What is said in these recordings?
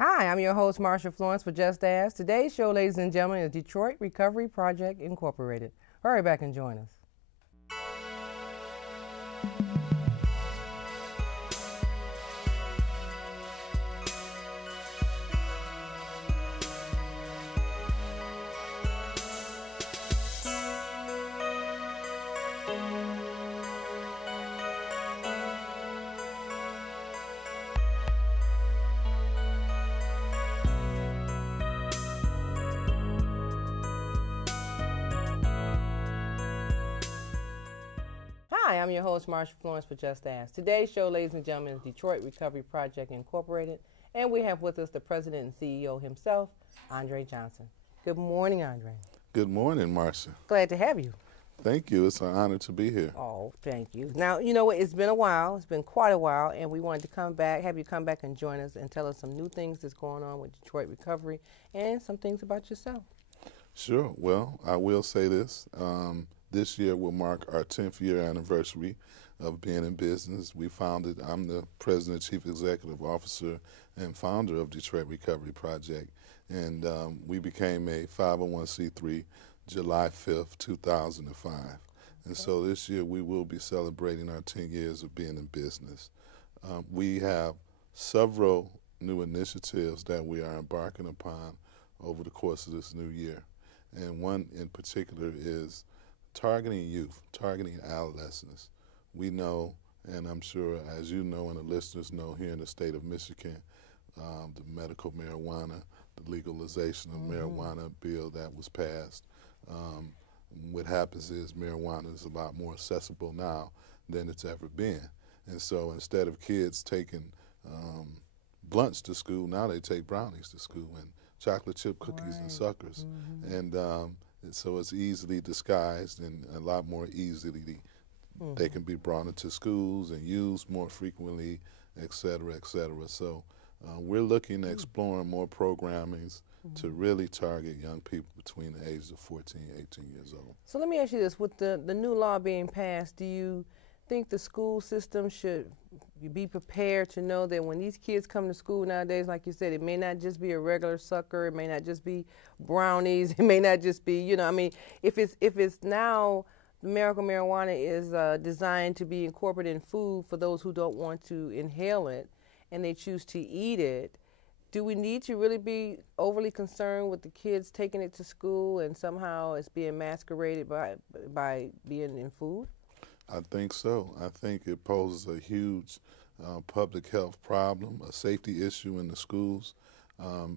Hi, I'm your host, Marsha Florence for Just Ask. Today's show, ladies and gentlemen, is Detroit Recovery Project Incorporated. Hurry back and join us. Hi, I'm your host, Marsha Florence for Just Ask. Today's show, ladies and gentlemen, is Detroit Recovery Project Incorporated, and we have with us the president and CEO himself, Andre Johnson. Good morning, Andre. Good morning, Marcia. Glad to have you. Thank you. It's an honor to be here. Oh, thank you. Now, you know what? It's been a while. It's been quite a while, and we wanted to have you come back and join us and tell us some new things that's going on with Detroit Recovery and some things about yourself. Sure. Well, I will say this. This year will mark our 10th year anniversary of being in business. I'm the president, chief executive officer, and founder of Detroit Recovery Project. And we became a 501c3 July 5th, 2005. And so this year we will be celebrating our 10 years of being in business. We have several new initiatives that we are embarking upon over the course of this new year. And one in particular is targeting youth, targeting adolescents. We know, and I'm sure as you know and the listeners know, here in the state of Michigan, the medical marijuana, the legalization of marijuana bill that was passed. What happens is marijuana is a lot more accessible now than it's ever been. And so instead of kids taking blunts to school, now they take brownies to school and chocolate chip cookies and suckers. And so it's easily disguised and a lot more easily they can be brought into schools and used more frequently, et cetera, et cetera. So we're looking at exploring more programmings to really target young people between the ages of 14 and 18 years old. So let me ask you this. With the new law being passed, do you think the school system should be prepared to know that when these kids come to school nowadays, like you said, it may not just be a regular sucker, it may not just be brownies, it may not just be, if it's now the medical marijuana is designed to be incorporated in food for those who don't want to inhale it and they choose to eat it, do we need to really be overly concerned with the kids taking it to school and somehow it's being masqueraded by being in food? I think so. I think it poses a huge public health problem, a safety issue in the schools,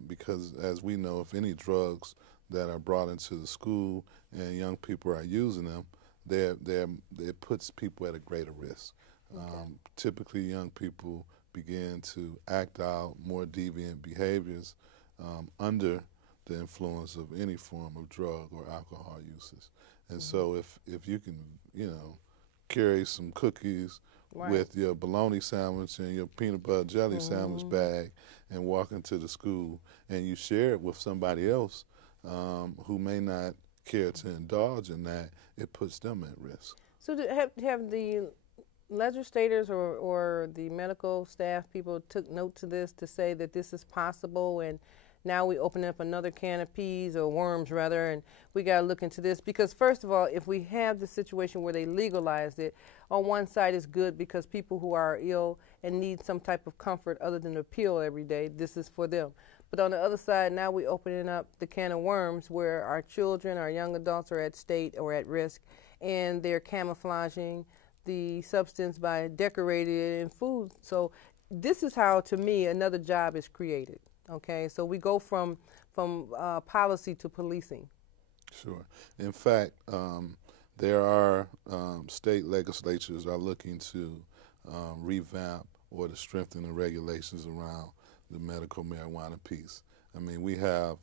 because as we know, if any drugs that are brought into the school and young people are using them, it puts people at a greater risk. Typically, young people begin to act out more deviant behaviors under the influence of any form of drug or alcohol uses. And so if you can, carry some cookies with your bologna sandwich and your peanut butter jelly sandwich bag and walk into the school and you share it with somebody else who may not care to indulge in that, it puts them at risk. So have the legislators or the medical staff people took note to this to say that this is possible, and now we open up another can of peas or worms rather, and we got to look into this? Because first of all, if we have the situation where they legalized it, on one side it's good because people who are ill and need some type of comfort other than a pill every day, this is for them. But on the other side, now we're opening up the can of worms where our children, our young adults are at state or at risk, and they're camouflaging the substance by decorating it in food. So this is how, to me, another job is created. Okay, so we go from policy to policing. Sure. In fact, there are state legislatures are looking to revamp or to strengthen the regulations around the medical marijuana piece. I mean, we have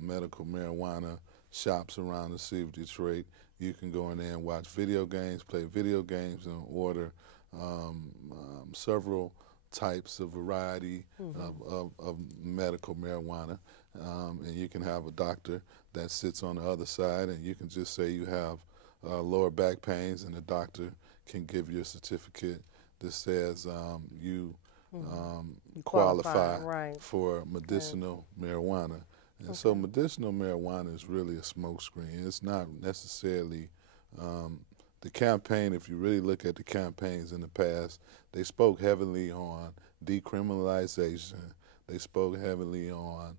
medical marijuana shops around the city of Detroit. You can go in there and watch video games, play video games, and order several types of variety of medical marijuana. And you can have a doctor that sits on the other side, and you can just say you have lower back pains, and the doctor can give you a certificate that says you qualify right. for medicinal marijuana. And so medicinal marijuana is really a smokescreen. It's not necessarily the campaign. If you really look at the campaigns in the past, they spoke heavily on decriminalization. They spoke heavily on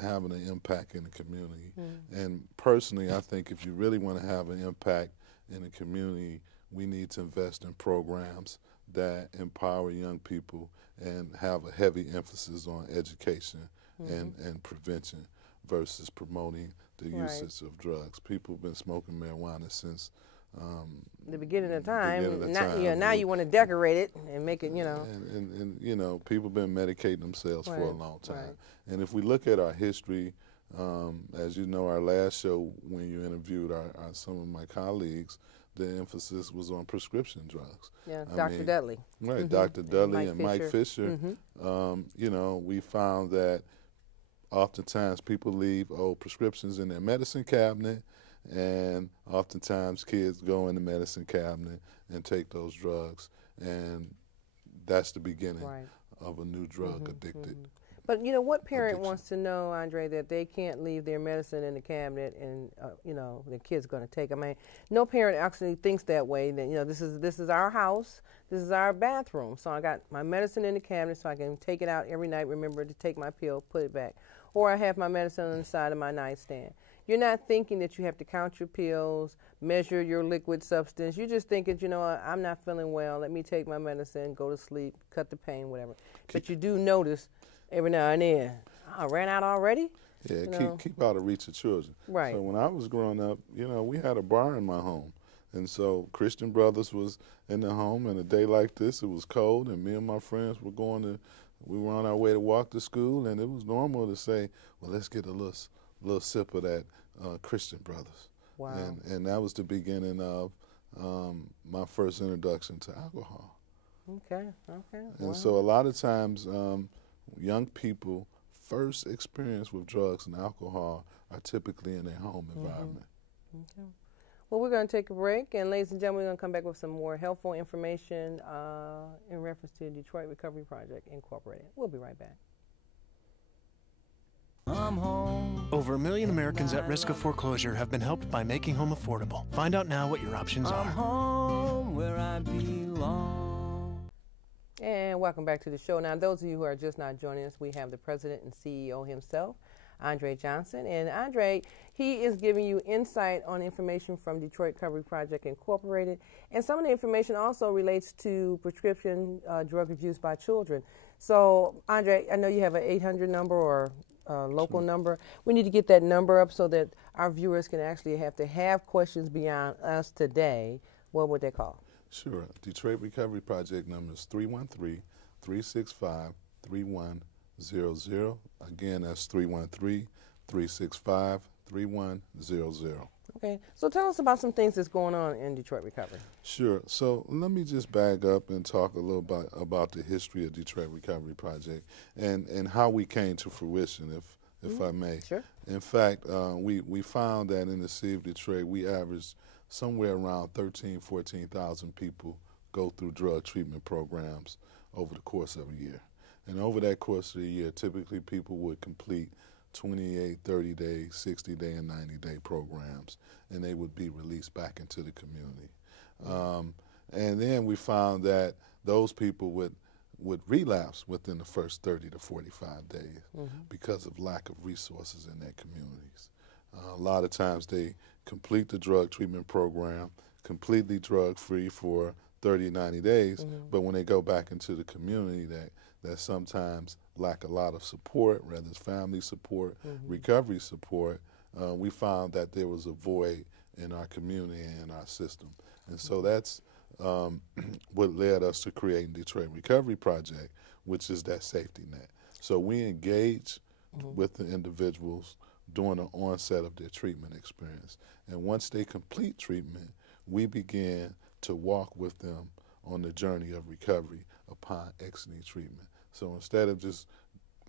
having an impact in the community. And personally, I think if you really want to have an impact in the community, we need to invest in programs that empower young people and have a heavy emphasis on education and prevention versus promoting the usage of drugs. People have been smoking marijuana since the beginning of time. time. Now you want to decorate it and make it, And you know, people have been medicating themselves for a long time. Right. And if we look at our history, as you know, our last show when you interviewed some of my colleagues, the emphasis was on prescription drugs. Yeah, Dr. Dudley. Right, Dr. Dudley and Mike Fisher. You know, we found that oftentimes people leave old prescriptions in their medicine cabinet, and oftentimes kids go in the medicine cabinet and take those drugs, and that's the beginning of a new drug addicted. But what parent wants to know, Andre, that they can't leave their medicine in the cabinet and the kid's going to take? I mean, no parent actually thinks that way. That this is our house, this is our bathroom, so I got my medicine in the cabinet so I can take it out every night. Remember to take my pill, put it back, or I have my medicine on the side of my nightstand. You're not thinking that you have to count your pills, measure your liquid substance. You're just thinking, I'm not feeling well. Let me take my medicine, go to sleep, cut the pain, whatever. But you do notice every now and then, I ran out already. Yeah, keep out of reach of children. Right. So when I was growing up, we had a bar in my home. And so Christian Brothers was in the home, and a day like this, it was cold, and me and my friends we were on our way to walk to school, and it was normal to say, well, let's get a little sip of that Christian Brothers. Wow. And that was the beginning of my first introduction to alcohol. Okay. And so a lot of times, young people first experience with drugs and alcohol are typically in their home environment. Okay. Well, we're going to take a break, and ladies and gentlemen, we're going to come back with some more helpful information in reference to Detroit Recovery Project Incorporated. We'll be right back. Over 1 million Americans at risk of foreclosure have been helped by Making Home Affordable. Find out now what your options are. Home where I belong. And welcome back to the show. Now, those of you who are just not joining us, we have the president and CEO himself, Andre Johnson. And Andre, he is giving you insight on information from Detroit Recovery Project Incorporated. And some of the information also relates to prescription drug abuse by children. So, Andre, I know you have an 800 number or local number. We need to get that number up so that our viewers can actually have questions beyond us today. What would they call? Sure. Detroit Recovery Project number is 313-365-3100. Again, that's 313-365-3100. Okay. So tell us about some things that's going on in Detroit Recovery. Sure. So let me just back up and talk a little bit about the history of Detroit Recovery Project and how we came to fruition, if I may. Sure. In fact, we found that in the city of Detroit, we averaged somewhere around 14,000 people go through drug treatment programs over the course of a year. And over that course of the year, typically people would complete 28, 30-day, 60-day, and 90-day programs, and they would be released back into the community. And then we found that those people would relapse within the first 30 to 45 days because of lack of resources in their communities. A lot of times they complete the drug treatment program completely drug-free for 30, 90 days, but when they go back into the community, that sometimes lack a lot of support, whether it's family support, recovery support, we found that there was a void in our community and our system. And so that's what led us to creating Detroit Recovery Project, which is that safety net. So we engage with the individuals during the onset of their treatment experience. And once they complete treatment, we begin to walk with them on the journey of recovery upon exiting treatment. So instead of just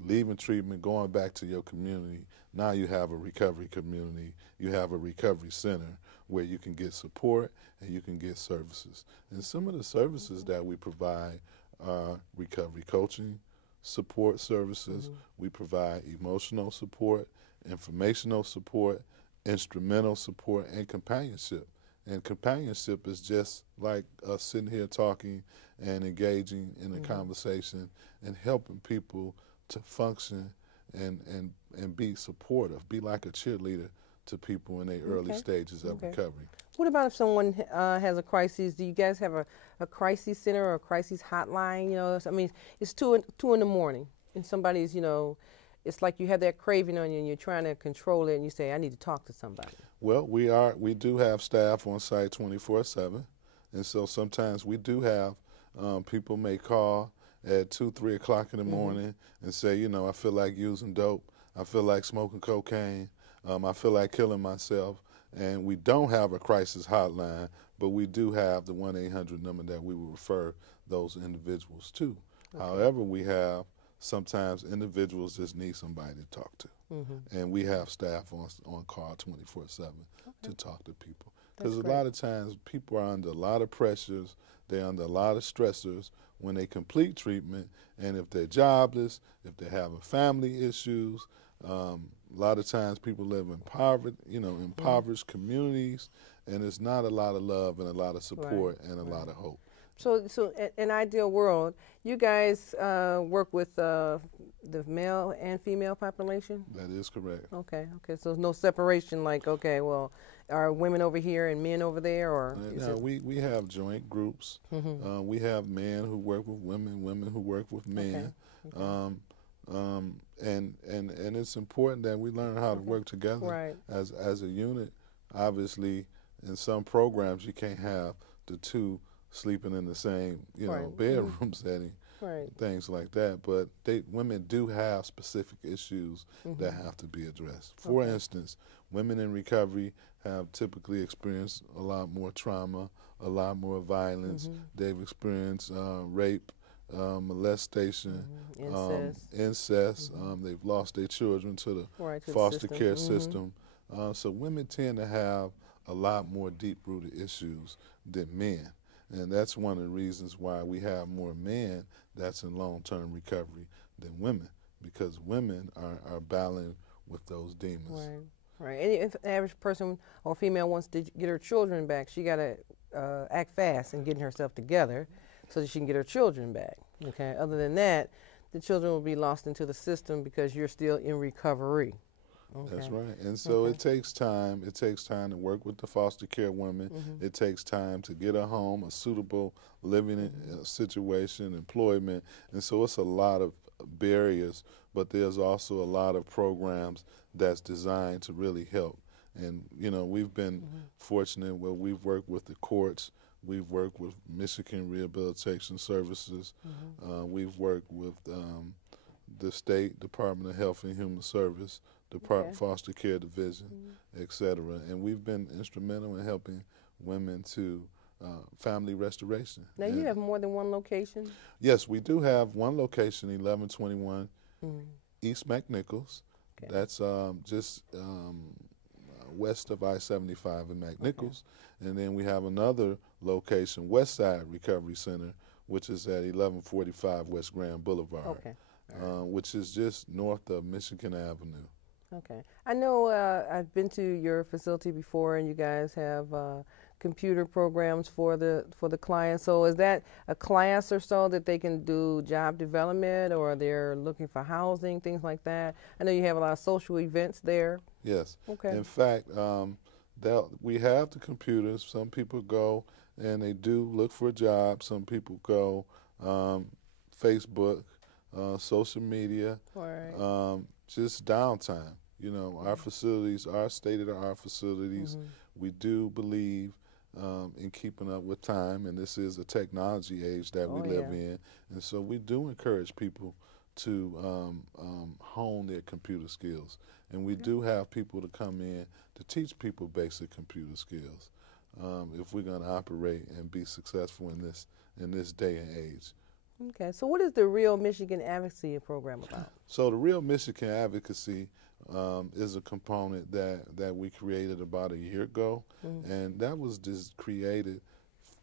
leaving treatment, going back to your community, now you have a recovery community, you have a recovery center where you can get support and you can get services. And some of the services that we provide our recovery coaching support services. We provide emotional support, informational support, instrumental support, and companionship. And companionship is just like us sitting here talking and engaging in a conversation and helping people to function and be supportive, be like a cheerleader to people in their early stages of recovery. What about if someone has a crisis? Do you guys have a crisis center or a crisis hotline? You know, I mean, it's two in the morning, and somebody's, you know, it's like you have that craving on you, and you're trying to control it, and you say, "I need to talk to somebody." Well, we do have staff on site 24/7, and so sometimes we do have people may call at 2, 3 o'clock in the morning and say, you know, I feel like using dope, I feel like smoking cocaine, I feel like killing myself. And we don't have a crisis hotline, but we do have the 1-800 number that we will refer those individuals to. However, we have sometimes individuals just need somebody to talk to. And we have staff on call 24/7 to talk to people. Because a lot of times people are under a lot of pressures, they're under a lot of stressors when they complete treatment, and if they're jobless, if they're having family issues, a lot of times people live in impoverished communities, and there's not a lot of love and a lot of support and a lot of hope. So in an ideal world, you guys work with the male and female population? That is correct. Okay. So there's no separation like, okay, well, are women over here and men over there? Or No, we have joint groups. We have men who work with women, women who work with men. And it's important that we learn how to work together as a unit. Obviously, in some programs, you can't have the two sleeping in the same bedroom setting, things like that. But women do have specific issues that have to be addressed. For instance, women in recovery have typically experienced a lot more trauma, a lot more violence. They've experienced rape, molestation, incest. They've lost their children to the foster care system. So women tend to have a lot more deep-rooted issues than men. And that's one of the reasons why we have more men that's in long-term recovery than women, because women are battling with those demons. Right. And if an average person or female wants to get her children back, she got to act fast in getting herself together so that she can get her children back. Okay. Other than that, the children will be lost into the system because you're still in recovery. That's right. And so it takes time. It takes time to work with the foster care women. It takes time to get a home, a suitable living situation, employment. And so it's a lot of barriers, but there's also a lot of programs that's designed to really help. And, you know, we've been fortunate where we've worked with the courts. We've worked with Michigan Rehabilitation Services. We've worked with the State Department of Health and Human Service, Foster Care Division, et cetera. And we've been instrumental in helping women to family restoration. Now, you have more than one location? Yes, we do have one location, 1121 East McNichols. That's just west of I-75 in McNichols. And then we have another location, Westside Recovery Center, which is at 1145 West Grand Boulevard, which is just north of Michigan Avenue. Okay. I know I've been to your facility before, and you guys have computer programs for the clients. So is that a class or so that they can do job development, or they're looking for housing, things like that? I know you have a lot of social events there. Yes. Okay. In fact, we have the computers. Some people go and they do look for a job. Some people go Facebook, social media, just downtime. You know, our facilities, our state-of-the-art facilities, we do believe in keeping up with time, and this is a technology age that we live in, and so we do encourage people to hone their computer skills, and we do have people to come in to teach people basic computer skills if we're going to operate and be successful in this day and age. Okay, so what is the Real Michigan Advocacy program about? So the Real Michigan Advocacy is a component that we created about a year ago, and that was just created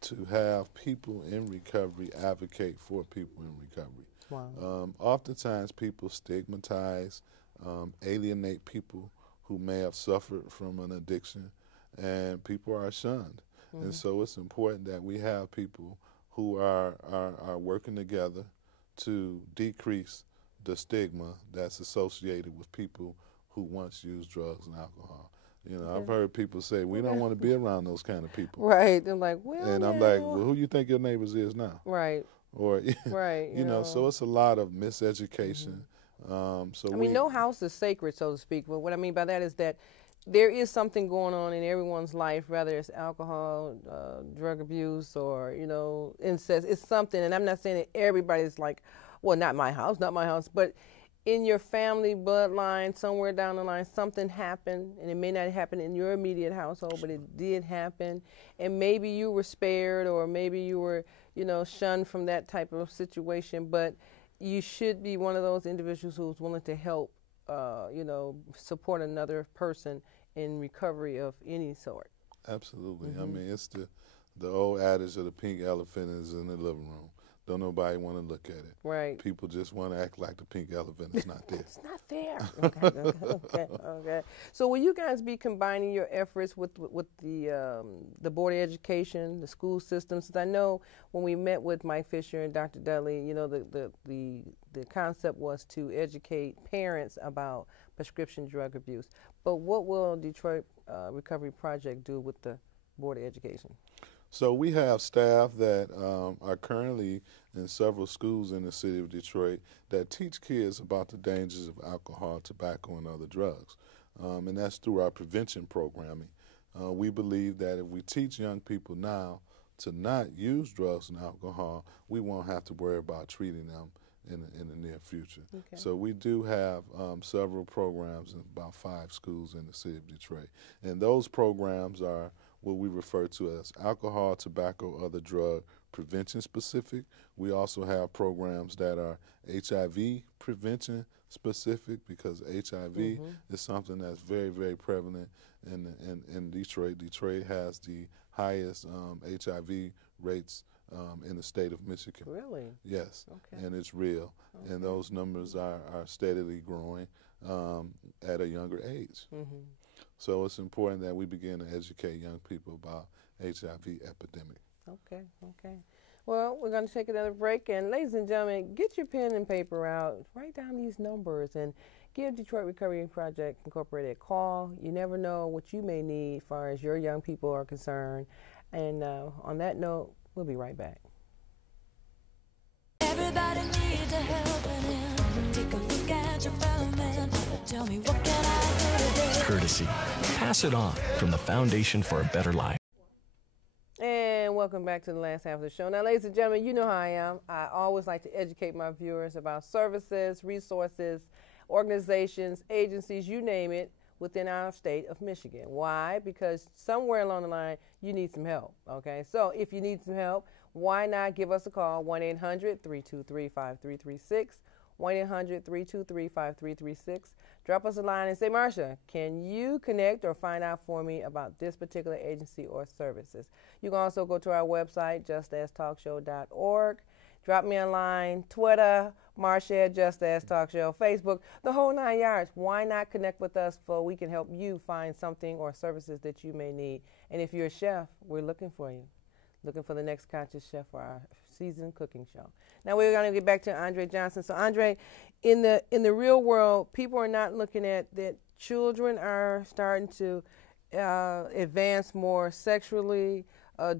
to have people in recovery advocate for people in recovery. Wow. Oftentimes people stigmatize, alienate people who may have suffered from an addiction, and people are shunned. And so it's important that we have people who are working together to decrease the stigma that's associated with people who once used drugs and alcohol. You know, I've heard people say, we don't want to be around those kind of people. Right. They're like, well, And I'm like, well, who you think your neighbors is now? right. Or, Right. you know, so it's a lot of miseducation. I mean, no house is sacred, so to speak. But what I mean by that is that there is something going on in everyone's life, whether it's alcohol, drug abuse, or, you know, incest. It's something, and I'm not saying that everybody's like, well, not my house, but in your family bloodline, somewhere down the line, something happened, and it may not happen in your immediate household, but it did happen, and maybe you were spared, or maybe you were, you know, shunned from that type of situation, but you should be one of those individuals who's willing to help, you know, support another person in recovery of any sort. Absolutely. I mean, it's the old adage of the pink elephant is in the living room. Don't nobody want to look at it. Right. People just want to act like the pink elephant is not there. It's not there. Okay. So will you guys be combining your efforts with the Board of Education, the school systems? Because I know when we met with Mike Fisher and Dr. Dudley, you know, the concept was to educate parents about prescription drug abuse. But what will Detroit Recovery Project do with the Board of Education? So we have staff that are currently in several schools in the city of Detroit that teach kids about the dangers of alcohol, tobacco, and other drugs. And that's through our prevention programming. We believe that if we teach young people now to not use drugs and alcohol, we won't have to worry about treating them in the near future. Okay. So we do have several programs in about 5 schools in the city of Detroit. And those programs are what we refer to as alcohol, tobacco, other drug prevention specific. We also have programs that are HIV prevention specific, because HIV is something that's very, very prevalent in Detroit. Detroit has the highest HIV rates in the state of Michigan. Really? Yes, Okay. and it's real. And those numbers are steadily growing at a younger age. So it's important that we begin to educate young people about HIV epidemic. Okay. Well, we're going to take another break. And ladies and gentlemen, get your pen and paper out. Write down these numbers and give Detroit Recovery Project Incorporated a call. You never know what you may need as far as your young people are concerned. And on that note, we'll be right back. Everybody needs a helping hand. Take a look at your fellow man. Tell me, what can I do today? Courtesy. Pass it on from the Foundation for a Better Life. And welcome back to the last half of the show. Now, ladies and gentlemen, you know how I am. I always like to educate my viewers about services, resources, organizations, agencies, you name it, within our state of Michigan. Why? Because somewhere along the line, you need some help, okay? So if you need some help, why not give us a call, 1-800-323-5336, 1-800-323-5336. Drop us a line and say, Marsha, can you connect or find out for me about this particular agency or services? You can also go to our website, justastalkshow.org. Drop me a line, Twitter, Marsha at Just As Talk Show, Facebook, the whole 9 yards. Why not connect with us so we can help you find something or services that you may need? And if you're a chef, we're looking for you. Looking for the next conscious chef for our seasoned cooking show. Now we're going to get back to Andre Johnson. So Andre, in the real world, people are not looking at that. Children are starting to advance more sexually,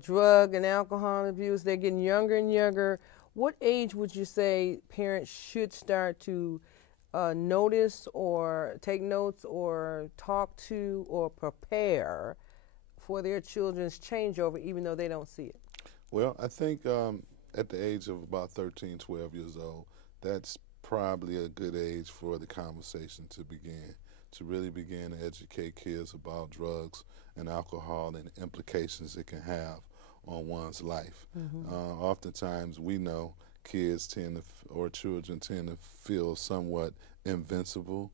drug and alcohol abuse. They're getting younger and younger. What age would you say parents should start to notice or take notes or talk to or prepare for their children's changeover, even though they don't see it? Well, I think at the age of about 13, 12 years old, that's probably a good age for the conversation to begin, to really begin to educate kids about drugs and alcohol and the implications it can have on one's life. Oftentimes we know kids or children tend to feel somewhat invincible,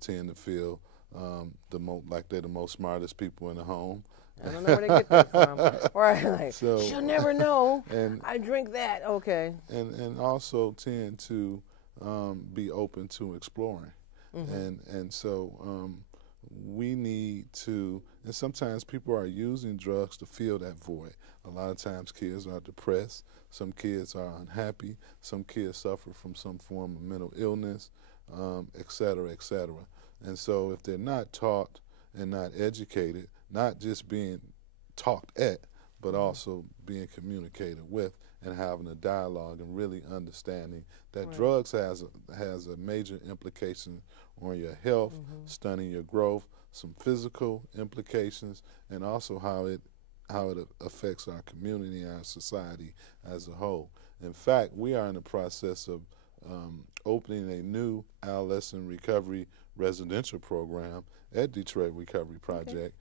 tend to feel like they're the most smartest people in the home. I don't know where they get that from. Right, like, So- she'll never know. And I drink that. Okay. and also tend to be open to exploring, and so we need to. And sometimes people are using drugs to fill that void. A lot of times, kids are depressed. Some kids are unhappy. Some kids suffer from some form of mental illness, et cetera, et cetera. And so, if they're not taught and not educated, not just being talked at, but also being communicated with and having a dialogue and really understanding that drugs has a major implication on your health, stunning your growth, some physical implications, and also how it affects our community and our society as a whole. In fact, we are in the process of opening a new adolescent recovery residential program at Detroit Recovery Project.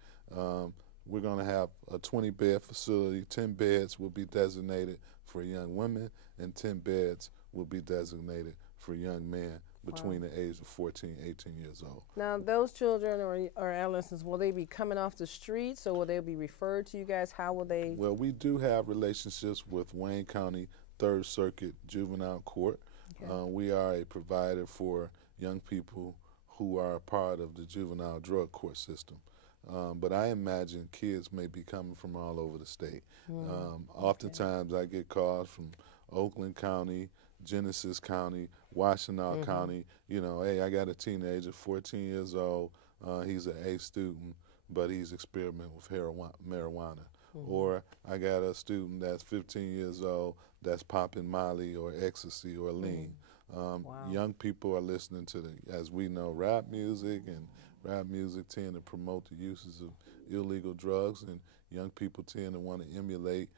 We're going to have a 20-bed facility. 10 beds will be designated for young women, and 10 beds will be designated for young men between the age of 14 and 18 years old. Now, those children or adolescents, will they be coming off the streets, or will they be referred to you guys? How will they? Well, we do have relationships with Wayne County Third Circuit Juvenile Court. We are a provider for young people who are part of the juvenile drug court system. But I imagine kids may be coming from all over the state. Oftentimes I get calls from Oakland County, Genesee County, Washtenaw County. You know, hey, I got a teenager, 14 years old. He's an A student, but he's experimenting with marijuana. Or I got a student that's 15 years old that's popping Molly or ecstasy or lean. Young people are listening to as we know, rap music, and rap music tend to promote the uses of illegal drugs, and young people tend to want to emulate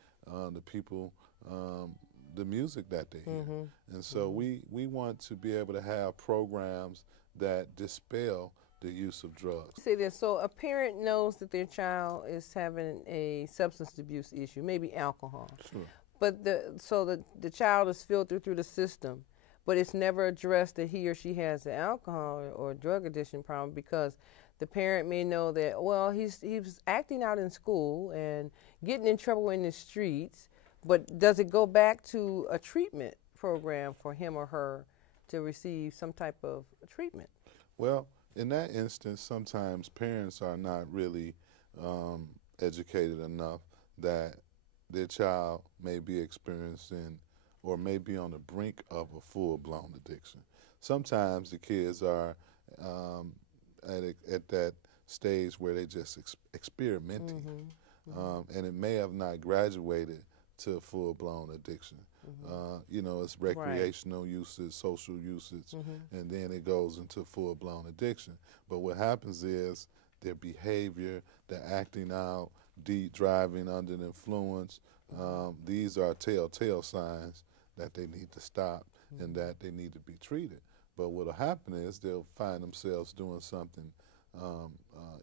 the music that they hear. And so we want to be able to have programs that dispel the use of drugs. Say this, so a parent knows that their child is having a substance abuse issue, maybe alcohol. Sure. But the child is filtered through the system, but it's never addressed that he or she has an alcohol or drug addiction problem, because the parent may know that, well, he was acting out in school and getting in trouble in the streets, but does it go back to a treatment program for him or her to receive some type of treatment? Well, in that instance, sometimes parents are not really educated enough that their child may be experiencing or may be on the brink of a full-blown addiction. Sometimes the kids are at that stage where they're just experimenting, and it may have not graduated to full-blown addiction. You know, it's recreational usage, social usage, and then it goes into full-blown addiction. But what happens is their behavior, their acting out, driving under the influence, these are telltale signs that they need to stop and that they need to be treated. But what will happen is they'll find themselves doing something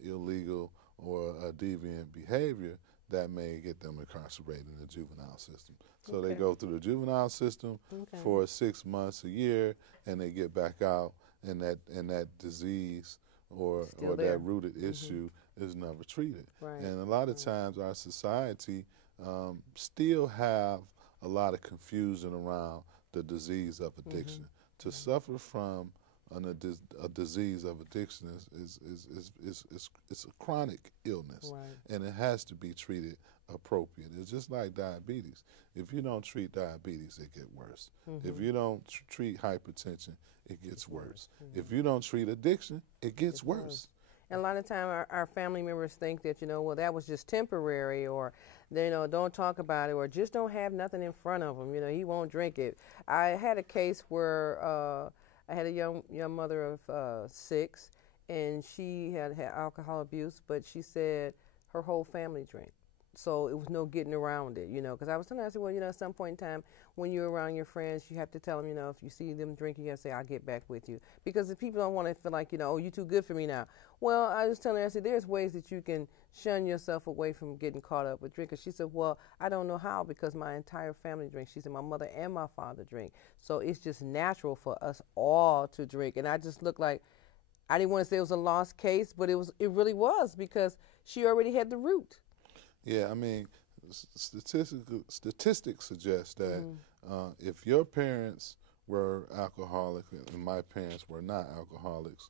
illegal or a deviant behavior that may get them incarcerated in the juvenile system. So they go through the juvenile system for 6 months, a year, and they get back out, and that disease or that rooted issue is never treated. And a lot of times our society still have a lot of confusion around the disease of addiction. To suffer from a disease of addiction is a chronic illness, and it has to be treated appropriate. It's just like diabetes. If you don't treat diabetes, it gets worse. If you don't treat hypertension, it gets worse. If you don't treat addiction, it gets worse. And a lot of time our family members think that, well, that was just temporary, or, don't talk about it, or just don't have nothing in front of him. He won't drink it. I had a case where I had a young mother of 6, and she had alcohol abuse, but she said her whole family drank. So it was no getting around it, because I was telling her, I said, well, at some point in time, when you're around your friends, you have to tell them, if you see them drinking, you have to say, I'll get back with you. Because if people don't want to feel like, oh, you're too good for me now. Well, I was telling her, I said, there's ways that you can shun yourself away from getting caught up with drinking. She said, well, I don't know how, because my entire family drinks. She said, my mother and my father drink. So it's just natural for us all to drink. And I just looked like, I didn't want to say it was a lost case, but it really was, because she already had the root. Yeah, I mean, statistics suggest that if your parents were alcoholic and my parents were not alcoholics,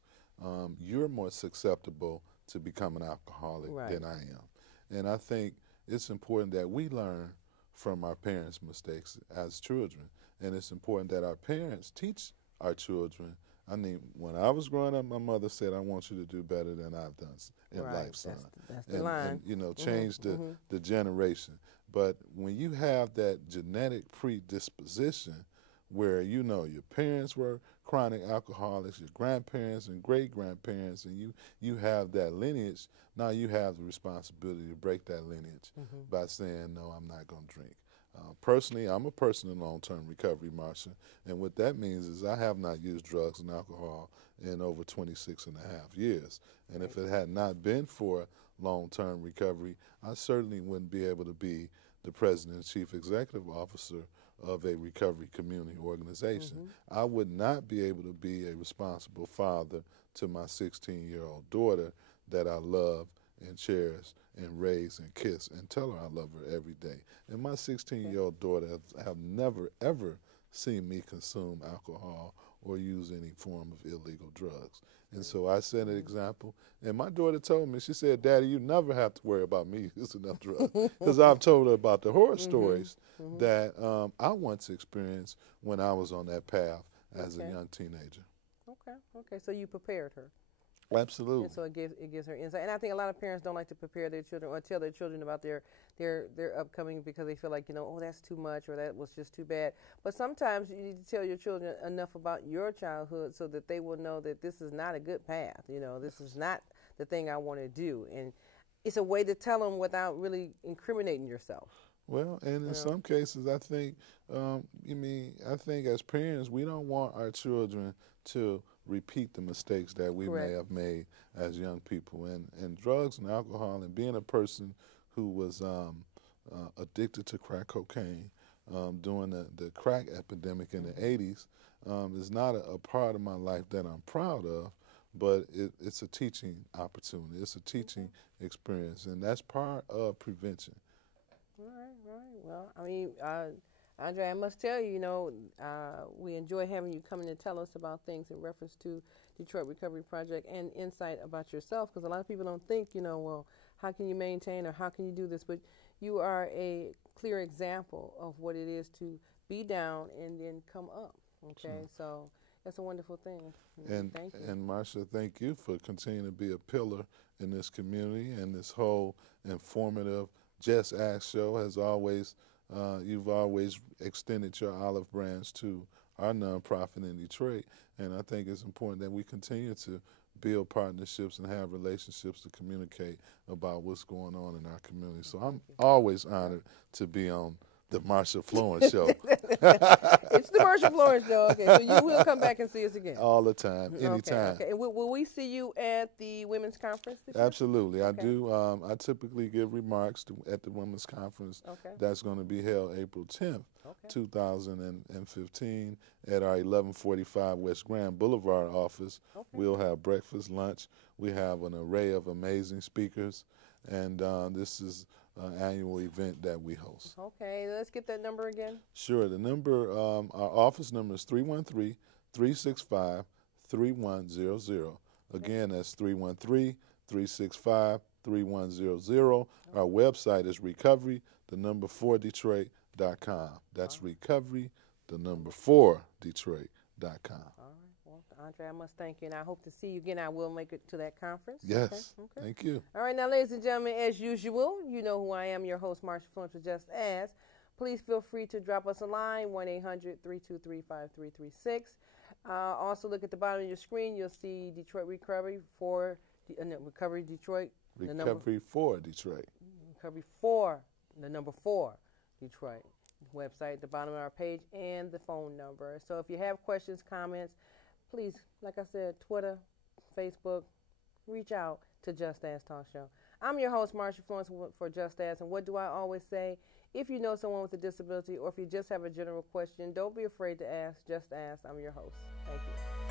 you're more susceptible to become an alcoholic Right. than I am. And I think it's important that we learn from our parents' mistakes as children. And it's important that our parents teach our children. I mean, when I was growing up, my mother said, "I want you to do better than I've done in Right. life, son." That's the line. And you know, change the generation. But when you have that genetic predisposition where you know your parents were chronic alcoholics, your grandparents and great grandparents, and you have that lineage, now you have the responsibility to break that lineage by saying, "No, I'm not going to drink." Personally, I'm a person in long-term recovery, Marsha, and what that means is I have not used drugs and alcohol in over 26 and a half years. And if it had not been for long-term recovery, I certainly wouldn't be able to be the president and chief executive officer of a recovery community organization. I would not be able to be a responsible father to my 16-year-old daughter that I love and cherish and raise and kiss and tell her I love her every day. And my 16-year-old daughter have never, ever seen me consume alcohol or use any form of illegal drugs. And so I set an example. And my daughter told me, she said, "Daddy, you never have to worry about me using enough drugs." Because I've told her about the horror stories that I once experienced when I was on that path as a young teenager. Okay. So you prepared her. Absolutely. And so it gives her insight. And I think a lot of parents don't like to prepare their children or tell their children about their upcoming because they feel like, oh, that's too much or that was just too bad. But sometimes you need to tell your children enough about your childhood so that they will know that this is not a good path. This is not the thing I want to do. And it's a way to tell them without really incriminating yourself. Well, and in some cases, I think, I think as parents, we don't want our children to repeat the mistakes that we may have made as young people. And drugs and alcohol and being a person who was addicted to crack cocaine during the crack epidemic in the 80s is not a part of my life that I'm proud of, but it's a teaching opportunity. It's a teaching experience, and that's part of prevention. Right. Well, I mean, Andre, I must tell you, we enjoy having you come in and tell us about things in reference to Detroit Recovery Project and insight about yourself, because a lot of people don't think, well, how can you maintain or how can you do this? But you are a clear example of what it is to be down and then come up, okay? So that's a wonderful thing. Thank you. And Marsha, thank you for continuing to be a pillar in this community, and this whole informative Just Ask show has always, you've always extended your olive branch to our nonprofit in Detroit, and I think it's important that we continue to build partnerships and have relationships to communicate about what's going on in our community. So I'm always honored to be on the Marsha Florence Show. It's the Marsha Florence Show. Okay, so you will come back and see us again. All the time, anytime. Okay. And will we see you at the Women's Conference this year? Absolutely. I do. I typically give remarks at the Women's Conference. That's going to be held April 10th, 2015 at our 1145 West Grand Boulevard office. We'll have breakfast, lunch. We have an array of amazing speakers, and this is an annual event that we host. Okay, let's get that number again. Sure. The number, our office number is 313-365-3100. Again, that's 313-365-3100. Our website is recovery4detroit.com. That's recovery4detroit.com. Andre, I must thank you, and I hope to see you again. I will make it to that conference. Yes, thank you. All right, now, ladies and gentlemen, as usual, you know who I am, your host, Marsha Florence with Just Ask. Please feel free to drop us a line, 1-800-323-5336. Also, look at the bottom of your screen. You'll see Detroit Recovery for Recovery Detroit. Recovery for Detroit. Recovery for the number 4 Detroit website at the bottom of our page, and the phone number. So if you have questions, comments, please, like I said, Twitter, Facebook, reach out to Just Ask Talk Show. I'm your host, Marsha Florence, for Just Ask. And what do I always say? If you know someone with a disability or if you just have a general question, don't be afraid to ask. Just ask. I'm your host. Thank you.